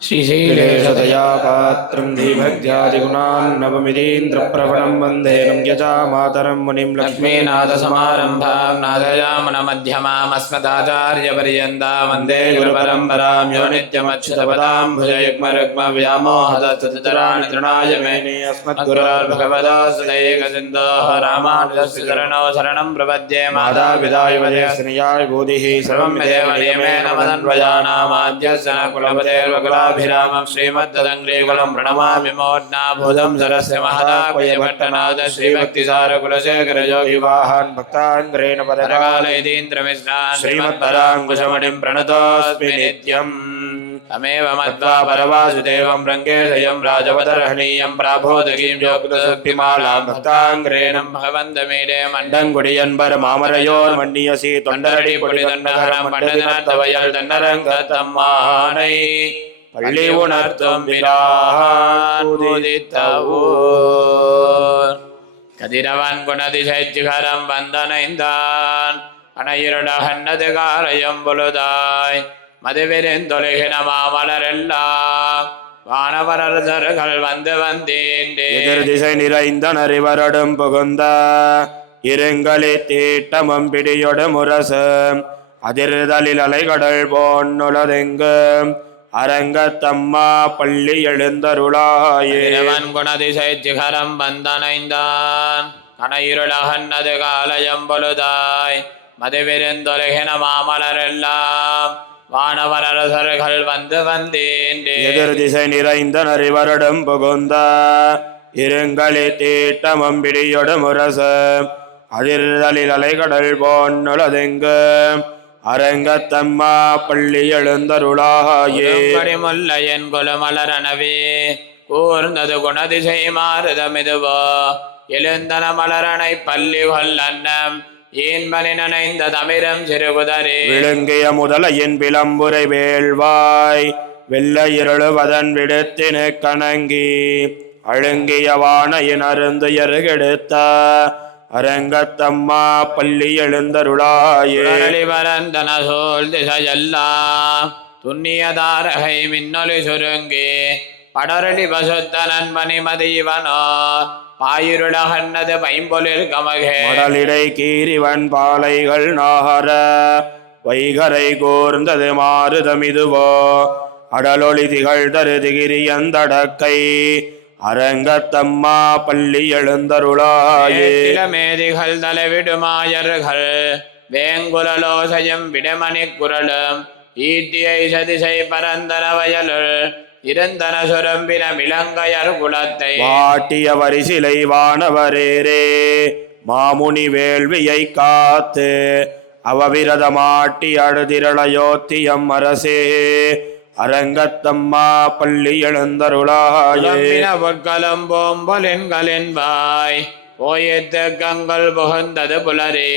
श्रीशैलेशतया पात्रं धीभक्त्यादिगुणान्नवमितीन्द्रप्रवणं वन्दे नम्यजामातरं मुनिं लक्ष्मीनाथसमारम्भां नादयामुनमध्यमामस्मदाचार्यपर्यन्तां वन्दे गुरुपरम्परां यो नित्यमच्युतपदाम्भुजयुग्मरुग्मव्यामोहतस्तुतितराणि तृणाय मेने अस्मद्गुरोर्भगवतोऽस्मैकसिन्धोः रामानुजस्य चरणौ शरणं प्रपद्ये मातापितायुवदेशनियाय बोधिः सर्वं सर्वं नियमेन मदन्वयानामाद्यस्य न कुलपतेर्वकुलाभिरामं श्रीमद्ददङ्ग्रीकुलं प्रणमामि मोर्नाभूतं सरस्य महदाह्वयभट्टनाथ श्रीभक्तिसारकुलशेखरयोगिवाहान् भक्ताङ्ग्रेण परकालयतीन्द्रमिश्रान् श्रीमत्पराङ्कुशमणिं प्रणतोऽस्मि नित्यम् तमेव मत्वा परवासुदेवं रङ्गेशयं राजवदर्हणीयं प्राबोधकीं योक्तशक्तिमालां भक्ताङ्ग्रेणं भगवन्तमीडे மண்டங்குடியன்பர் மாமரையோர் மன்னியசி தொண்டரடி பொடி தண்டகரம் மண்டதனத்தவையல் தன்னரங்கத்தம்மானை பள்ளி உணர்த்தும் உதித்தவூர் கதிரவன் குணதிசைச்சிகரம் வந்தனைந்தான் அணையிருடகன்னது காலையும் பொழுதாய் மதுவிரிந்தொழுகின மாமலரெல்லாம் வானவரர்கள் வந்து வந்தேண்டே எதிர் திசை நிறைந்தனர் இவரடும் புகுந்த இருங்களி தீட்டமும் பிடியொடு முரசு அதிர்தலில் அலைகடல் போன்னுலதெங்கு அரங்கத்தம்மா பள்ளி எழுந்தருளாயே குணதிசை சிகரம் வந்தனைந்தான் கணையிருளகன்னது காலையும் பொழுதாய் மதுவிருந்தொழுகின மாமலரெல்லாம் வானவரர்கள் வந்து வந்தேண்டே எதிர் திசை நிறைந்தனர் இவரடும் புகுந்த இருங்களி தீட்டமும் பிடியொடு முரசு அதிர்தலில் அலைகடல் போன்னுலதெங்கு அரங்கத்தம்மா பள்ளி எழுந்தருளாயே முல்லையன் குலமலரணவே கூர்ந்தது குணதிசை மாறுதமிதுவோ எழுந்தன மலரணை பள்ளி கொல்லன்னம் ஏன்பனி நனைந்த தமிரம் சிறுகுதரே விழுங்கிய முதலையின் விளம்புரை வேள்வாய் வெள்ள இருளுவதன் விடுத்தினு கணங்கி அழுங்கிய வானையின் அருந்து எருகெடுத்த அரங்கத்தம்மா பள்ளி எழுந்தருளாயே வரந்தன சோல் திசையெல்லாம் துண்ணியதாரகை மின்னொலி சுருங்கி படரளி பசுத்த நண்பனி மதிவனோ பாயிருளகன்னது பைம்பொலில் கமகே மடலிடை கீரிவன் பாலைகள் நாகர வைகரை கூர்ந்தது மாறுதமிதுவோ அடலொளி திகழ் தரு திகிரியந்தடக்கை அரங்கத்தம்மா பள்ளி எழுந்தருளாயே மேதிகள் தலைவிடுமாயர்கள் வேங்குலலோசையும் விடமணி குரலும் ஈட்டியை சதிசை பரந்தன வயலுள் இருந்தன சுரம்பின விலங்கையர் குலத்தை வாட்டிய வரிசிலை வானவரேரே மாமுனி வேள்வியை காத்து அவவிரத மாட்டி அடுதிரளையோத்தியம் அரசே அரங்கத்தம்மா பள்ளி எழுந்தருளாயே பொற்களும் போம்பொலின்களின் வாய் போயத்து கங்கள் புகுந்தது புலரே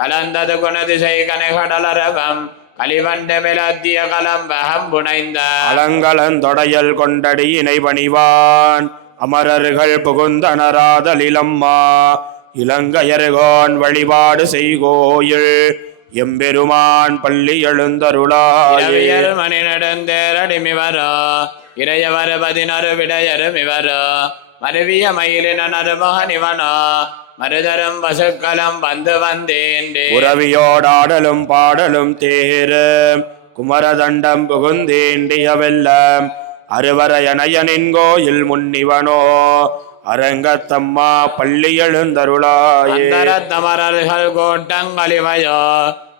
கலந்தது குணதிசை கனைகடலரவம் கலிவண்ட மிளத்திய கலம்பகம் புனைந்த அலங்கலந்தொடையல் கொண்டடியினை பணிவான் அமரர்கள் புகுந்தனராதலிலம்மா இலங்கையர்கோன் வழிபாடு செய்கோயில் எம்பெருமான் பள்ளி எழுந்தருளாயே மணி நடந்தேரடிமிவரோ இறையவர் 16 விடையருமிவரோ மருவிய மயிலின நறுமுகனிவனோ மருதரும் வசுக்களும் வந்து வந்தேண்டே உறவியோடாடலும் பாடலும் தேரு குமரதண்டம் புகுந்தேண்டிய வெல்லம் அருவரையனையனின் கோயில் முன்னிவனோ அரங்கத்தம்மா பள்ளி எழுந்தருளாயே தமரர்கள் கோட்டங்களிவையோ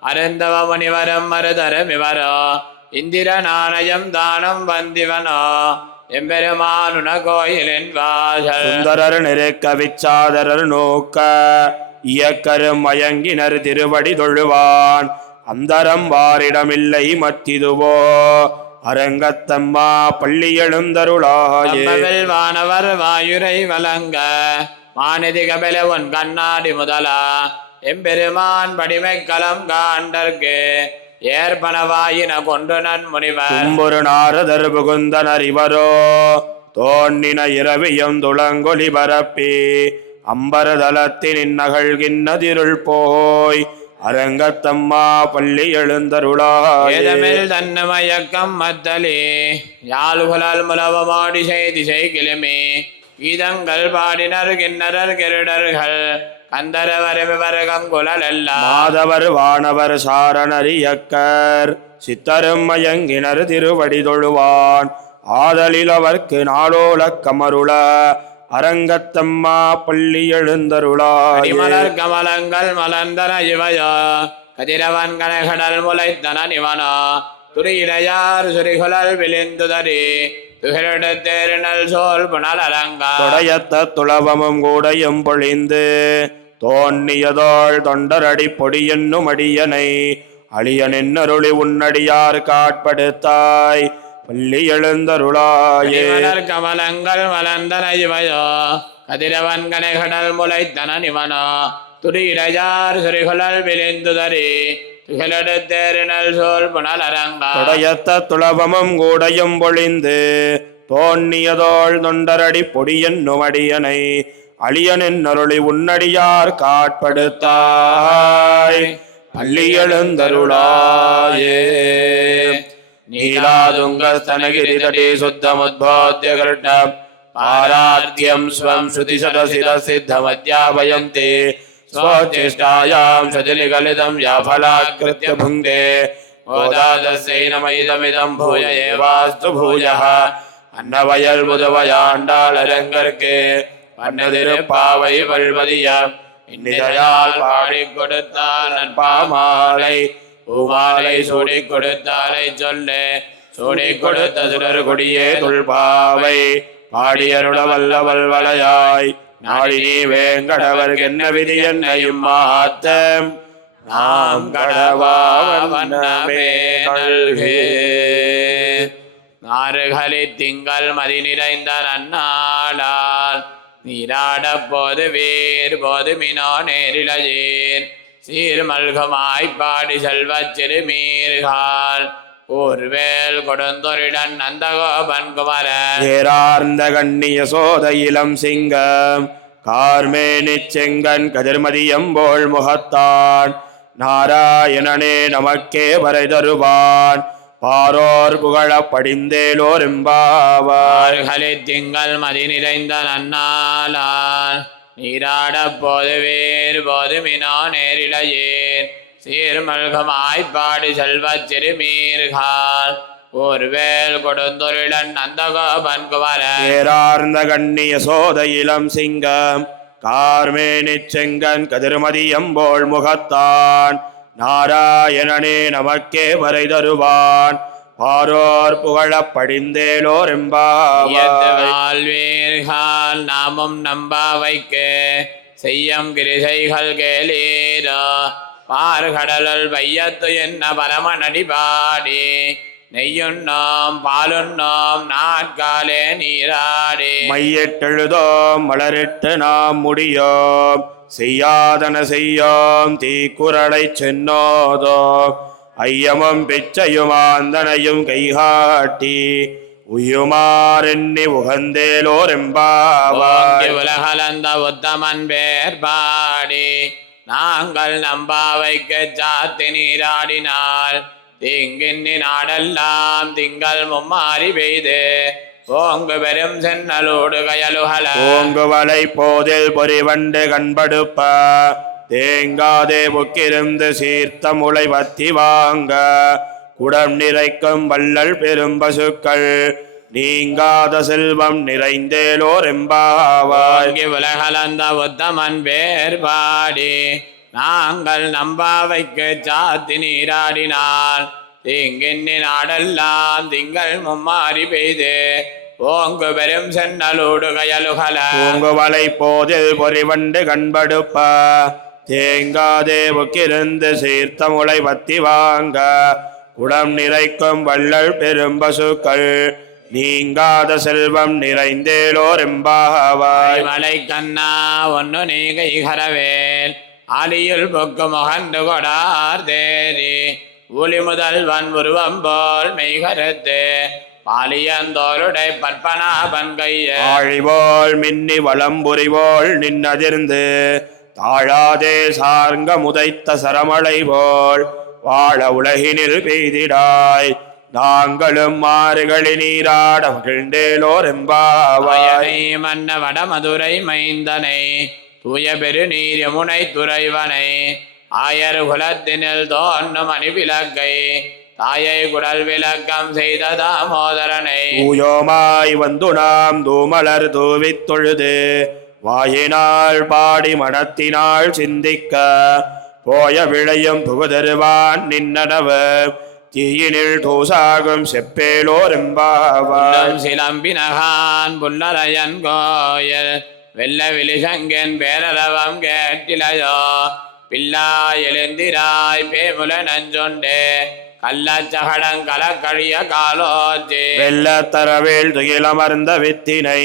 அருந்தவ முனிவரும் மருதருமிவரோ இந்திர நாணயம் தானம் வந்திவனோ எம்பெருமானுன கோயிலின் வாசல் சுந்தரர் நெருக்க விச்சாதரர் நோக்க இயக்கரும் மயங்கினர் திருவடி தொழுவான் அந்தரம் வாரிடமில்லை மத்திதுவோ அரங்கத்தம்மா பள்ளி எழுந்தருளாயே வானவர் வாயுரை வழங்க மாநிதி கபில உன் கண்ணாடி முதலா எம்பெருமான் படிமை களம் காண்டற்கு ஏற்பனவாயின கொண்டு நன் முனிவர் கும்பொரு நாரதர் புகுந்தனர் இவரோ தோன்னின இரவியும் துளங்கொலி பரப்பி அம்பரதலத்தின் நகழ்கின்னதிருள் போய் அரங்கத்தம்மா பள்ளி எழுந்தருளாயே ஏதமில் தன்ன மயக்கம் மத்தலே யாழுகளால் முலவமாடி செய்தி செய்கிலுமே கீதங்கள் பாடினர் கிண்ணறர் கெருடர்கள் கந்தரவர் கங்குழல் எல்லாம் மாதவர் வானவர் சாரணரியக்கர் சித்தரும் மயங்கினர் திருவடி தொழுவான் ஆதலில் அவர்க்கு நாளோல கமருள அரங்கத்தம்மா பள்ளி எழுந்தருளாயே மலர் கமலங்கள் மலர்ந்தன இவையோ கதிரவன் கனகடல் முளைத்தன நிவனோ துரியிடையார் சுரிகுழல் விழிந்துதறி துகிலெடுத்தேரினல் சோல் புனல் அலங்கா தொடையத்த துளவமும் கூடையும் பொழிந்து தோன்னியதோள் தொண்டரடி பொடி என்னும் அடியனை அழியனென்னருளி உன்னடியார் காட்படுத்தாய் பள்ளி எழுந்தருளாயே மலர் கமலங்கள் மலர்ந்தன இவையோ கதிரவன் கனைகடல் முளைத்தன நிவனோ துரியிடையார் சுரிகுழல் விழிந்துதறி துகிலெடுத்தேரினல் சோல் புனல் அரங்கா தொடையத்த துளவமும் கூடையும் பொழிந்து தோன்னியதோள் தொண்டரடி பொடி என்னும் அடியனை அழியனின் அருளி உன்னடியார் காட்படுத்தாய் பள்ளி எழுந்தருளாயே நீலாதுங்கஸ்தனகிரிதடே சுத்தமுத்போத்ய கிருஷ்ணம் பாராத்யம் ஸ்வம் ஸ்ருதிசதசித சித்தமத்யாபயம் தே ஸ்வோச்சேஷ்டாயாம் சஜலிகலிதம் யாஃபலாக்ருத்ய புங்கே ஓதாதஸ்யை நம இதமிதம் பூய ஏவாஸ்து பூயः அன்னவயல் முதுவையாண்டாள் அரங்கற்கு பண்ணதிருப்பாவை வல்வதிய இன்னிதையால் பாடி கொடுத்தார் நற்பாமாலை பூமாலை சூடி கொடுத்தாரை சொல்லு சூடி கொடுத்த சுடர் கொடியே துள்பாவை பாடியருள வல்லவல் வளையாய் நாடினி வேங்கடவர் என்ன விதி என்னையும் மாத்தம் நாம் கடவா வண்ணமே நல்கே நாறுகளி திங்கள் மதி நிறைந்த நன்னாளால் நீராட போது வேறு போது மினோ நேரிழையேன் சீர்மல்கமாய் பாடி செல்வச் சிறுமீர்கால் ஊர்வேல் கொடுந்தொரிடன் நந்தகோபன் குமர ஏரார்ந்த கண்ணிய சோத இளம் சிங்கம் கார்மேனி செங்கன் கதிர்மதியம்போள் முகத்தான் நாராயணனே நமக்கே வரை தருவான் பாரோர் புகழ படிந்தேலோர் எம்பாவார் ஆறுகளி திங்கள் மதி நிறைந்த நன்னாளால் நீராட போது வேறு போது மினோ நேரிழையேன் சீர்மல்கமாய் பாடி செல்வச் சிறுமீர்கால் ஊர்வேல் கொடுந்தொரிடன் நந்தகோபன் குமர ஏரார்ந்த கண்ணிய சோத இளம் சிங்கம் கார்மேனி செங்கன் கதிர்மதியம்போள் முகத்தான் நாராயணனே நமக்கே வரை தருவான் பாரோர் புகழ படிந்தேலோர் எம்பாவார் வாழ்வீர்கள் நாமும் நம்பா வைக்க செய்யம் கிரிசைகள் கேளீரோ பார்கடலுள் வையத்து என்ன பரமநடி பாடி நெய்யுண்ணோம் பாலுண்ணோம் நாட்காலே நீராடி மையிட்டெழுதோம் மலரிட்டு நாம் முடியோம் செய்யாதன செய்யோம் தீக்குறளை சென்னோதோம் ஐயமும் பிச்சையுமாந்தனையும் கைகாட்டி உயுமாறெண்ணி உகந்தேலோர் எம்பாவார் உலகலந்த உத்தமன் பேர் பாடி நாங்கள் நம்பாவைக்கு சாத்தி நீராடினால் தீங்கின்னி நாடெல்லாம் திங்கள் மும்மாறி பெய்து ஓங்கு பெரும் சென்னலோடு கயலுகல ஓங்குவலை போதில் பொறிவண்டு கண்படுப்ப தேங்காதே புக்கிருந்து சீர்த்த முளை வத்தி வாங்க குடம் நிறைக்கும் வள்ளல் பெரும் பசுக்கள் நீங்காத செல்வம் நிறைந்தேலோர் எம்பாவாய் உலகலந்த உத்தமன் பேர் பாடி நாங்கள் நம்பாவைக்கு சாத்தி நீராடினால் தீங்கின்னி நாடெல்லாம் திங்கள் மும்மாறி பெய்து ஓங்கு பெரும் சென்னலோடு கயலுகல ஓங்குவலை போதில் பொறிவண்டு கண்படுப்ப தேங்காதே புக்கிருந்து சீர்த்த முளை வத்தி வாங்க குடம் நிறைக்கும் வள்ளல் பெரும் பசுக்கள் நீங்காத செல்வம் நிறைந்தேலோர் எம்பாவாய் மலை கண்ணா ஒன்னு நீகை கரவேல் ஆலியில் பொக்கு முகந்து கொடார் தேரி ஒளி முதல்வன் உருவம் போல் மெய்கருத்து பாலியந்தோருடை பற்பனா பன்கைய ஆழிவோள் மின்னி வளம்புரிவோள் நின்னதிர்ந்து தாழாதே சார்ங்க முதைத்த சரமழை போல் வாழ உலகினில் பெய்திடாய் நாங்களும் மாறுகளி நீராட மகிழ்ந்தேலோர் எம்பாவாய். அயனை மன்ன வடமதுரை மைந்தனை தூய பெருநீர் யமுனை துறைவனை ஆயர் குலத்தினில் தோன்றும் அணிவிலக்கை தாயை குடல் விளக்கம் செய்த தாமோதரனை தூயோமாய் வந்து நாம் தூமலர் தூவித் தொழுது வாயினால் பாடி மனத்தினால் சிந்திக்க போய விளையும் புகுதருவான் நின்னனவு தீயினில் தூசாகும் செப்பேலோர் எம்பாவாய். சிலம்பினகான் புல்லரையன் கோயில் வெள்ள விழிசங்கன் பேரரவம் கேட்டிலையோ பில்லா எழுந்திராய் பேமுல நஞ்சொண்டே கள்ளச்சகடம் கலக்கழிய காலோச்சி வெள்ளத்தரவேல் துயிலமர்ந்த வித்தினை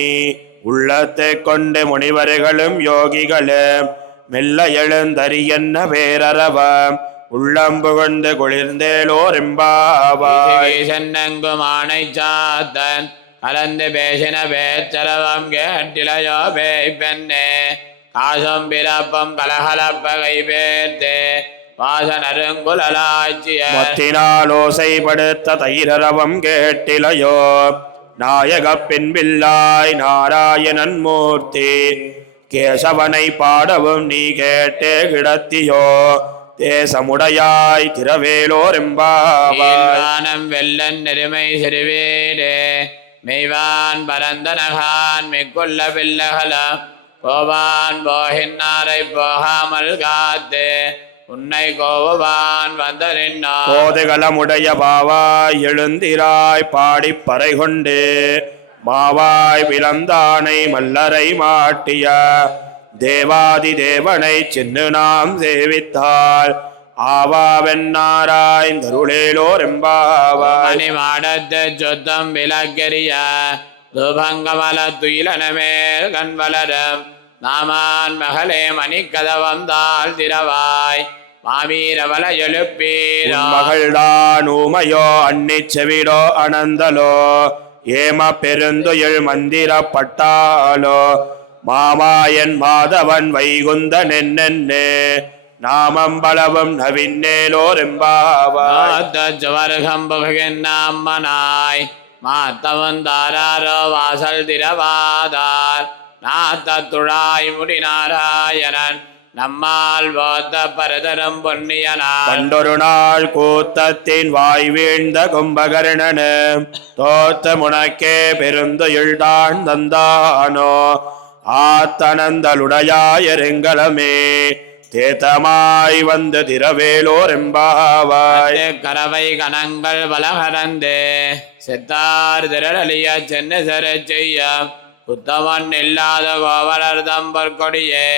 உள்ளத்தை கொண்டு முனிவர்களும் யோகிகளும் மெல்ல எழுந்தறியன்ன பேரரவம் உள்ளம்புகொண்டு குளிர்ந்தேலோர் எம்பாவாய். சென்னங்கும் ஆணை சாத்தன் கலந்து பேசின பேச்சரவம் கேட்டிலையோ பேய் பெண்ணே காசும் பிறப்பும் கலகலப்பகை பேர்த்தே வாசனருங்குலாட்சிய மத்தினால் ஓசைப்படுத்த தைரரவம் கேட்டிலையோ நாயக பின்பில்லாய் நாராயணன் மூர்த்தி கேசவனை பாடவும் நீ கேட்டே கிடத்தியோ தேசமுடையாய் திரவேலோர் எம்பாவாய். வெள்ளன் நெருமை சிறுவேடே மெய்வான் பரந்தனகான் மிக்குள்ள பிள்ளகலம் கோவான் போகின்னாரை போகாமல் காத்து உன்னை கோவான் வந்தறின்னா கோதுகளமுடைய பாவாய் எழுந்திராய் பாடிப் பறை கொண்டு மாவாய் பிளந்தானை மல்லரை மாட்டிய தேவாதி தேவனை சென்று நாம் சேவித்தால் ஆவாவென்னாராய்ந்தருளேலோர் எம்பாவாய். மணி மாடத்து சுத்தம் விளக்கெரிய துபங்கமல துயிலனமேல் கண் வளரும் நாமான் மகளே மணிக்கதவம் தாழ் திரவாய் மாவீரவல எழுப்பீரோ மகள்தான் ஊமையோ அன்னிச் செவிடோ அனந்தலோ ஏம பெருந்துயில் மந்திரப்பட்டாலோ மாமாயன் மாதவன் வைகுந்தன் என்னென்னே நாமம் பலவும் நவின்னேலோர் எம்பாவாய். ஜவர்கம் புகென்னாம்மனாய் மாத்தவன் தாராரோ வாசல் திரவாதார் நாத்த துழாய் முடி நாராயணன் நம்மால் வாத்த பரதரம் பொன்னியனார். கண்டொரு நாள் கூத்தத்தின் வாய் வீழ்ந்த கும்பகர்ணனு தோத்த முனக்கே பெருந்துயில்தான் தந்தானோ ஆத்தனந்தலுடையாயரெங்கலமே தேத்தமாய் வந்து திரவேலோர் எம்பாவாய். கரவை கணங்கள் வலகரந்து செத்தார் திரளிய சென்ன சர செய்ய புத்தவன் இல்லாத கோவலர் தம்பர் கொடியே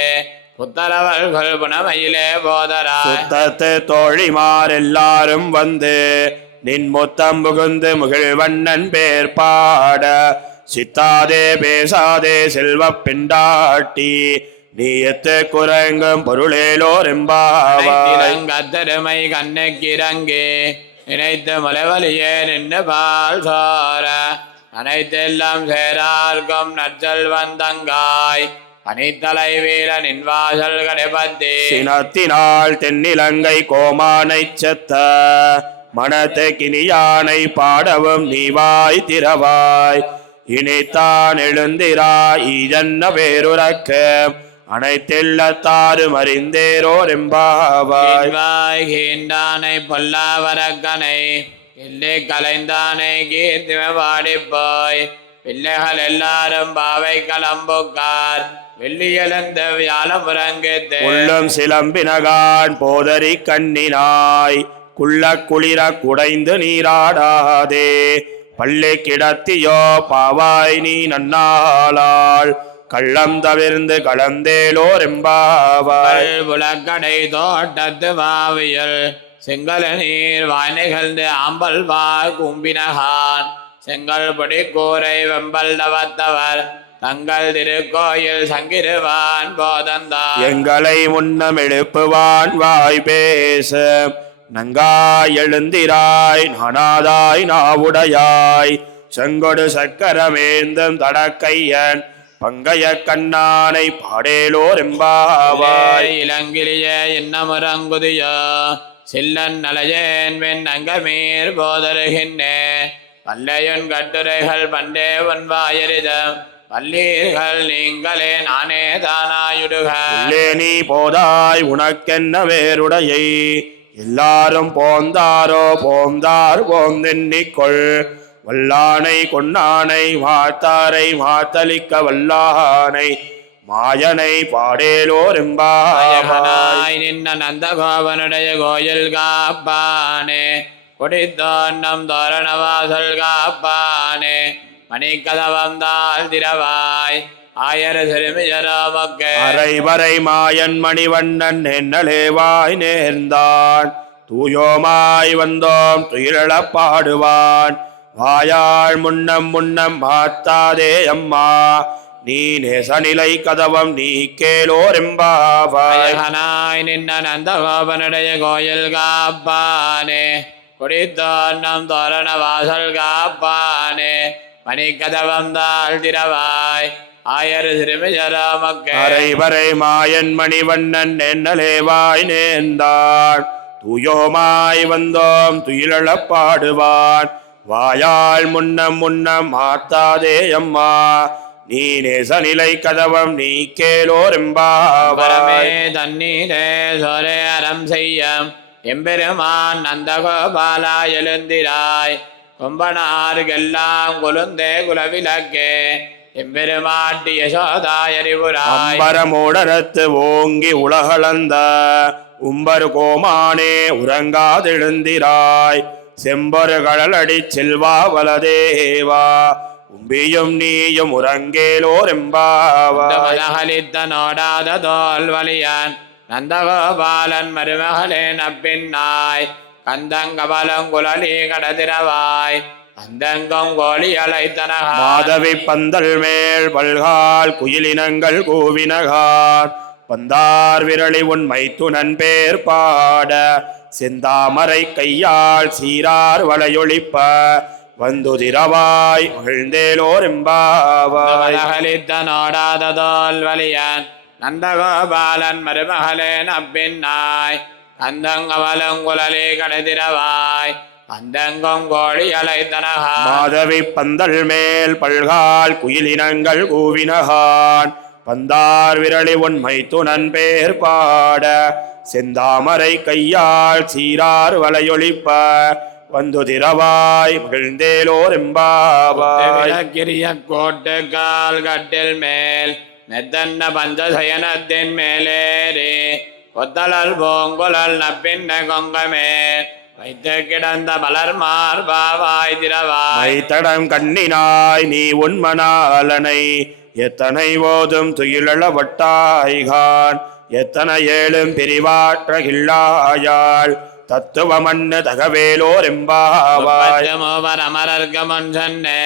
புத்தரவர்கள் புனமையிலே போதரா சுத்தத்து தோழிமார் எல்லாரும் வந்து நின் முத்தம் புகுந்து முகிழ்வண்ணன் பேர் பாட சித்தாதே பேசாதே செல்வ பெண்டாட்டி நீ எத்து குரங்கும் பொருளேலோர் எம்பாவாய். கத்தருமை கண்ணுக்கிறங்கே நினைத்து முலைவலியே நின்று பால் சோர அனைத்தெல்லாம் சேரார்க்கும் நச்சல் வந்தங்காய் அனைத்தலை வீர நின்வாசல் கடைபத்தி சினத்தினால் தென்னிலங்கை கோமானை செத்த மனத்தை கிணியானை பாடவும் நீவாய் திரவாய் இனித்தான் எழுந்திராய் ஈஜன்ன வேறுரக்க அனைத்தெல்லத்தாரும் அறிந்தேரோர் எம்பாவாய். கீண்டானை பொல்லாவரக்கனை இல்லை கலைந்தானை கீர்த்திம பாடிப்போய் பிள்ளைகள் எல்லாரும் பாவை கலம்புக்கார் வெள்ளியலந்த வியாழமுறங்கத்து உள்ளம் சிலம்பினகான் போதரி கண்ணினாய் குள்ள குளிர குடைந்து நீராடாதே பள்ளி கிடத்தியோ பாவாய் நீ நன்னாளாள் கள்ளம் தவிர்ந்து கலந்தேலோர் எம்பாவாய். புலக்கடை தோட்டத்து வாவியல் செங்கல் நீர் வாய் நிகழ்ந்து ஆம்பல் வார் கும்பினகான் செங்கல் பொடி கூரை வெம்பல் தவத்தவர் தங்கள் திருக்கோயில் சங்கிருவான் போதந்தான் எங்களை முன்னம் எழுப்புவான் வாய் பேச நங்காய் எழுந்திராய் நானாதாய் நாவுடையாய் செங்கொடு சக்கரமேந்தும் தடக்கையன் பங்கைய கண்ணானை பாடேலோர் எம்பாவாய். இளங்கிலிய இன்னமுறங்குதியோ சில்லன் நலையேன் வெண் அங்கமீர் போதருகின்றே பல்லையுன் கட்டுரைகள் பண்டே ஒன்வாயரிதம் பல்லீர்கள் நீங்களே நானே தானாயுடுக. உள்ளே நீ போதாய் உனக்கென்ன வேறுடையை எல்லாரும் போந்தாரோ போந்தார் போந்தெண்ணிக்கொள் வல்லானை கொன்னானை மாத்தாரை மாத்தளிக்க வல்லானை மாயனை பாடேலோர் எம்பாவாய். நின்ன நந்தகோபனுடைய கோயில் காப்பானே கொடித்தோன்னம் தோரணவாசல் காப்பானே மணிக்கதவம் தாழ் திரவாய் ஆயர சிறுமியரோமக்கு அரைவரை மாயன் மணிவண்ணன் என்னலேவாய் நேர்ந்தான் தூயோமாய் வந்தோம் துயிலப் பாடுவான் வாயாள் முன்னம் முன்னம் மாத்தாதே அம்மா நீ நேசநிலை கதவம் நீ கேலோர் எம்பாவாய். நின்ன நந்தகோபனுடைய கோயில் காப்பானே கொடித்தோன்னம் தோரண வாசல் காப்பானே மணிக்கதவம் தாழ் திரவாய் ஆயர் சிறுமியரோமக்கு அரைவரை மாயன் மணிவண்ணன் என்னலேவாய் நேர்ந்தான் தூயோமாய் வந்தோம் துயிலப் பாடுவான் வாயாள் முன்னம் முன்னம் மாத்தாதே அம்மா நீ நேசநிலை கதவம் நீ கேலோர் எம்பாவாய். தண்ணீரே சோரே அறம் செய்யம் எம்பெருமான் நந்தகோபாலா எழுந்திராய் கொம்பனார்கெல்லாம் கொழுந்தே குலவிலக்கே எம்பெருமாட்டி யசோதாயறிவுராய். அம்பரமோடரத்து ஓங்கி உலகளந்த உம்பர் கோமானே உறங்காதெழுந்திராய் செம்பொரு கடலடி செல்வா வலதேவா உம்பியும் நீயும் உறங்கேலோர் எம்பாவாய். நோடாத தோல் வலியான் நந்தகோபாலன் மருமகளே நப்பின்னாய் கந்தங்கபலங்குழலி கடதிரவாய் அந்தங்கம் கோழி அலைத்தனகா. மாதவி பந்தல் மேல் பல்கால் குயிலினங்கள் கூவினகார் பந்தார் விரளி உன் மைத்துனன் பேர் பாட செந்தாமரை கையால் சீரார் வளையொழிப்ப வந்துதிரவாய் மகிழ்ந்தேலோர் எம்பாவாய். நோடாத தோல் வலியான் நந்தகோபாலன் மருமகளே நப்பின்னாய் கந்தங்கபலங்குழலி கடதிரவாய் அந்தங்கம் கோழி அலைத்தனகா. மாதவி பந்தல் மேல் பல்கால் குயிலினங்கள் கூவினகான் பந்தார் விரளி உன் மைத்துனன் பேர் பாட செந்தாமரை கையால் சீரார் வளையொழிப்ப வந்துதிரவாய் மகிழ்ந்தேலோர் எம்பாவாய். கிரிய கோட்டு கால் கட்டில் மேல் நெத்தன்ன பஞ்சசயனத்தின் மேலேறி கொத்தலல் பூங்குழல் நப்பின்ன கொங்கமேல் வைத்து கிடந்த மலர் மார்பாவாய் திரவாய். மைத்தடம் கண்ணினாய் நீ உன்மனாலனை எத்தனை போதும் துயிலள வட்டாய்கான் எத்தனை ஏழும் பிரிவாற்றகில்லாயாள் தத்துவமன்னு தகவேலோர் எம்பாவாய். மூவர் அமரர்கமன் சொன்னே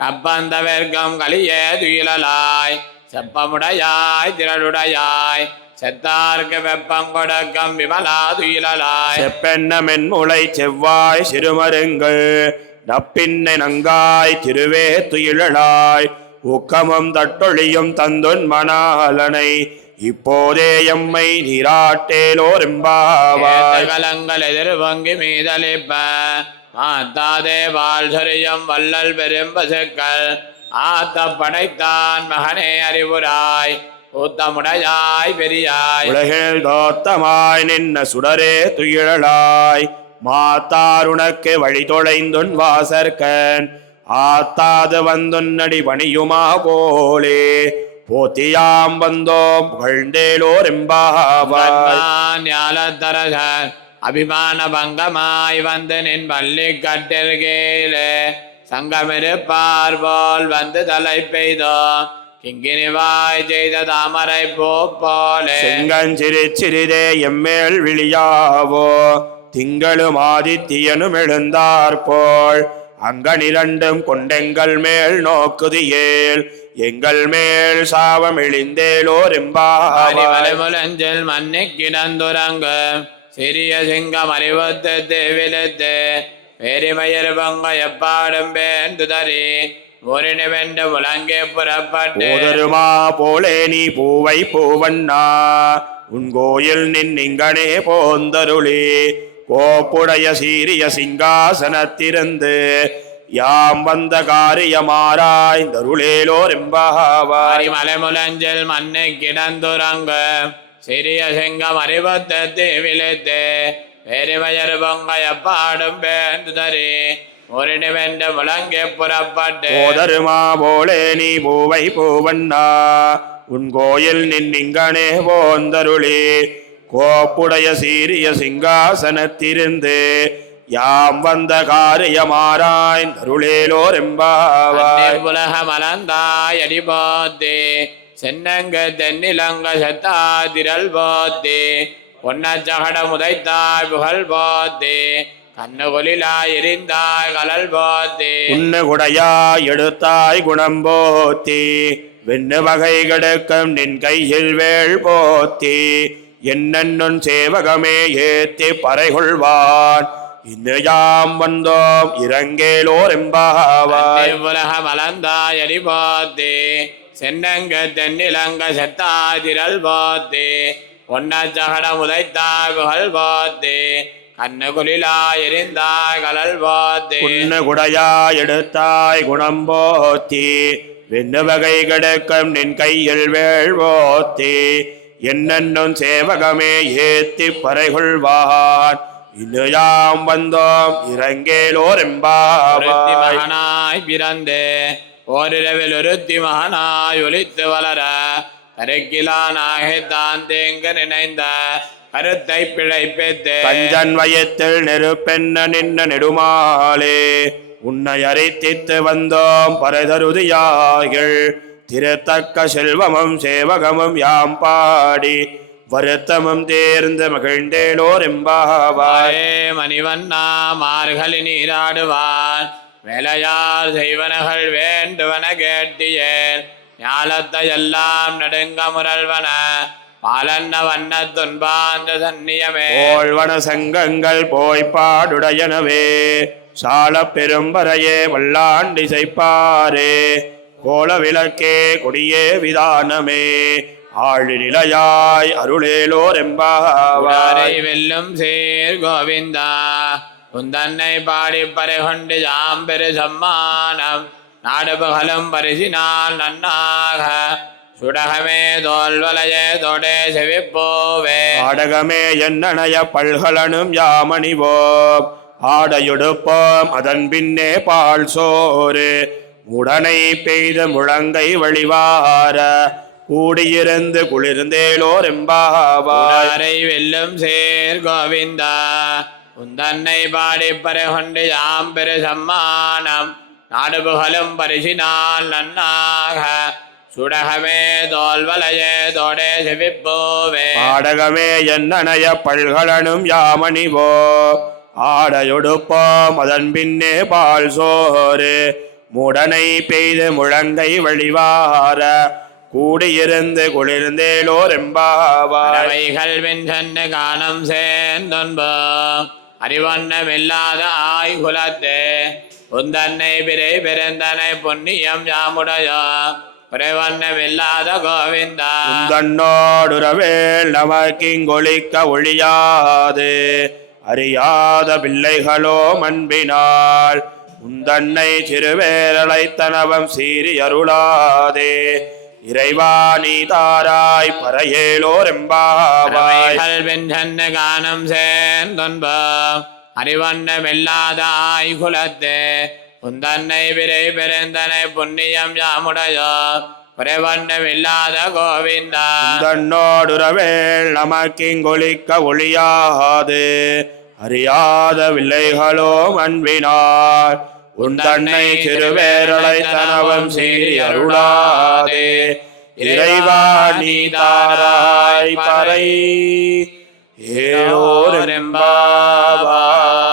கப்பந்த வெர்க்கம் கலியே துயிலாய் செப்பமுடையாய் திரளுடையாய் செத்தார்க்கு வெப்பம் கொடுக்கம் விமலா துயிலாய். செப்பென்ன மென்முளை செவ்வாய் சிறுமருங்கள் நப்பின்னை நங்காய் திருவே துயிலாய் ஊக்கமும் தட்டொழியும் தந்துன் மணாலனை இப்போதே எம்மை நீராட்டேலோர் எம்பாவாய். கலங்கள் எதிர்வங்கி மீதளிப்ப மாத்தாதே வாழ் சொரியம் வள்ளல் பெரும்பசுக்கள் ஆத்த படைத்தான் மகனே அறிவுராய் ஊத்தமுடையாய் பெரியாய். உலகில் தோத்தமாய் நின்ன சுடரே துயிலாய் மாத்தாருனக்கு வழி தொலைந்துன் வாசற்கன் ஆத்தாது வந்துன்னடி பணியுமா போலே போத்தியாம் வந்தோம் புகழ்ந்தேலோர் எம்பாவாய். ஞாலத்தரசர் அபிமான பங்கமாய் வந்து நின் பள்ளி கட்டில் கீழே சங்கமிருப்பார் போல் வந்து தலை பெய்தோ கிங்கினிவாய் செய்த தாமரை பூ போலே செங்கஞ்சிறு சிறிதே எம்மேல் விழியாவோ திங்களும் ஆதித்தியனும் எழுந்தார்போல் அங்கனிரண்டும் கொண்டெங்கள் மேல் நோக்குது ஏல் எங்கள் மேல் சாபம் இழிந்தேலோர் எம்பாவாய். முலஞ்சில் மண்ணி கிடந்துறங்கு சிறிய சிங்கம் அறிவத்து விழுத்து பெருமயர் பங்க எப்பாடும் பேந்துதறி ஊரினு வென்று முழங்கே புறப்பட்டு போதருமா போலே நீ பூவை பூவண்ணா உன் கோயில் நின்னிங்கனே போந்தருளி கோப்புடைய சீரிய சிங்காசனத்திருந்து யாம் வந்த காரியமாராய்ந்தருளேலோர் எம்பாவாய். மலை முழஞ்சில் மண்ணு கிடந்துறங்க சிறிய சிங்கம் அறிவத்தத்து விழித்து பெருமையர் பொங்கைய பாடும் பேந்துதறி ஊரினு வென்று முழங்கே புறப்பட்டு போதருமா போலே நீ பூவை பூவண்ணா உன் கோயில் நின்னிங்கனே போந்தருளி கோப்புடைய சீரிய சிங்காசனத்திருந்து யாம் வந்த காரியமாராய்ந்தருளேலோர் எம்பாவாய். உலக மலந்தாய் அடி போத்தி சென்னங்க தென்னிலங்க செத்தா திரள் போத்தி பொன்ன சகட முதைத்தாய் புகழ் போத்தி கண்ணு கொலிலாய் எரிந்தாய் கலல் போத்தி உன்னு குடையாய் எடுத்தாய் குணம் போத்தி வெண்ணு வகை கெடுக்கும் நின் கையில் வேள் போத்தி என்னுன் சேவகமே ஏத்தி பறைகொள்வான் இன்னு யாம் வந்தோம் இறங்கேலோர் எம்பாவாய். உலக மலந்தாய் அடி போத்தி சென்னங்க தென்னிலங்க செத்தா திரள் போத்தி பொன்ன சகட முதைத்தாய் புகழ் போத்தி கண்ணு குலிலாய் எரிந்தாய் கலல் போத்தி உன்னு குடையாய் எடுத்தாய் குணம் போத்தி வெண்ணு வகை கெடுக்கும் நின் கையில் வேள் போத்தி என்னும் சேவகமே ஏத்தி பறைகொள்வான் இன்னு யாம் வந்தோம் இறங்கேலோர் எம்பாவாய். மகனாய் பிறந்து ஓரிரவில் ஒருத்தி மகனாய் ஒலித்து வளர கருக்கிலானாக தான் தேங்க நினைந்த கருத்தை பிழைப்பித்து கஞ்சன் வயத்தில் நெருப்பென்ன நின்ன நெடுமாலே உன்னை அரித்தித்து வந்தோம் பரதருதியாகள் திருத்தக்க செல்வமும் சேவகமும் யாம் பாடி வருத்தமும் தேர்ந்து மகிழ்ந்தேலோர் எம்பாவாய். மணிவண்ணா மார்கழி நீராடுவான் வேலையார் செய்வனகள் வேண்டுவன கேட்டியேன் ஞாலத்தை எல்லாம் நடுங்க முரல்வன பாலன்ன வண்ண துன்பாந்த சன்னியமே போழ்வன சங்கங்கள் போய்ப்பாடுடையனவே சால பெரும்பரையே வல்லாண்டிசைப்பாரே கோல விளக்கே கொடியே விதானமே ஆழி நிலையாய் அருளேலோர் எம்பாவாய். வெல்லும் சேர் கோவிந்தா உந்தன்னை பாடி பறைகொண்டு யாம்பெரு சம்மானம் நாடு பகலும் பரிசினால் நன்னாக சுடகமே தோல்வலையே தோடே செவிப்போவே ஆடகமே என்னணைய பல்கலனும் யாமணிவோம் ஆடையொடுப்போம் அதன் பின்னே பால் சோறு உடனை பெய்த முழங்கை வழிவார கூடியிருந்து குளிர்ந்தேலோர் எம்பாவாய். வெல்லும் சேர் கோவிந்தா உந்தன்னை பாடி பறைகொண்டு யாம்பெரு சம்மானம் நாடு புகழும் பரிசினால் நன்னாக சுடகமே தோல்வலையே தோடே செவிப்போவே ஆடகமே என்னணைய பல்கலனும் யாமணிவோ ஆடையொடுப்போம் அதன் பின்னே பால் சோறு முடனை பெய்து முழங்கை வழிவார கூடியிருந்து குளிர்ந்தேலோர் எம்பாவாய். வென்று காணம் சேர்ந்தொன்போ அறிவண்ணமில்லாத ஆய்குலத்தே உந்தன்னை பிறை பிறந்தனை புண்ணியம் யாமுடையோ குறைவண்ணமில்லாத கோவிந்தா உந்தன்னோடுறவேல் நமக்கிங்கொழிக்க ஒழியாது அறியாத பிள்ளைகளோ மண்பினால் உந்தன்னை சிறுவேரலைத்தனவம் சீறி அருளாதே இறைவா நீ தாராய் பறையேலோர் எம்பாவாய். வென்று காணம் சேர்ந்தொன்போ அறிவண்ணமில்லாத ஆய்குலத்தே உந்தன்னை விரை பெருந்தனை புண்ணியம் யாமுடையோ குறைவண்ணமில்லாத கோவிந்தா உந்தன்னோடுறவேல் நமக்கிங்கொழிக்க ஒழியாது அறியாத வில்லைகளோ அன்பினார் உந்தன்னை சிறுவேரலைத்தனவம் சீறி அருளாதே இறைவா நீ தாராய் பறை ஏலோர் எம்பாவாய்.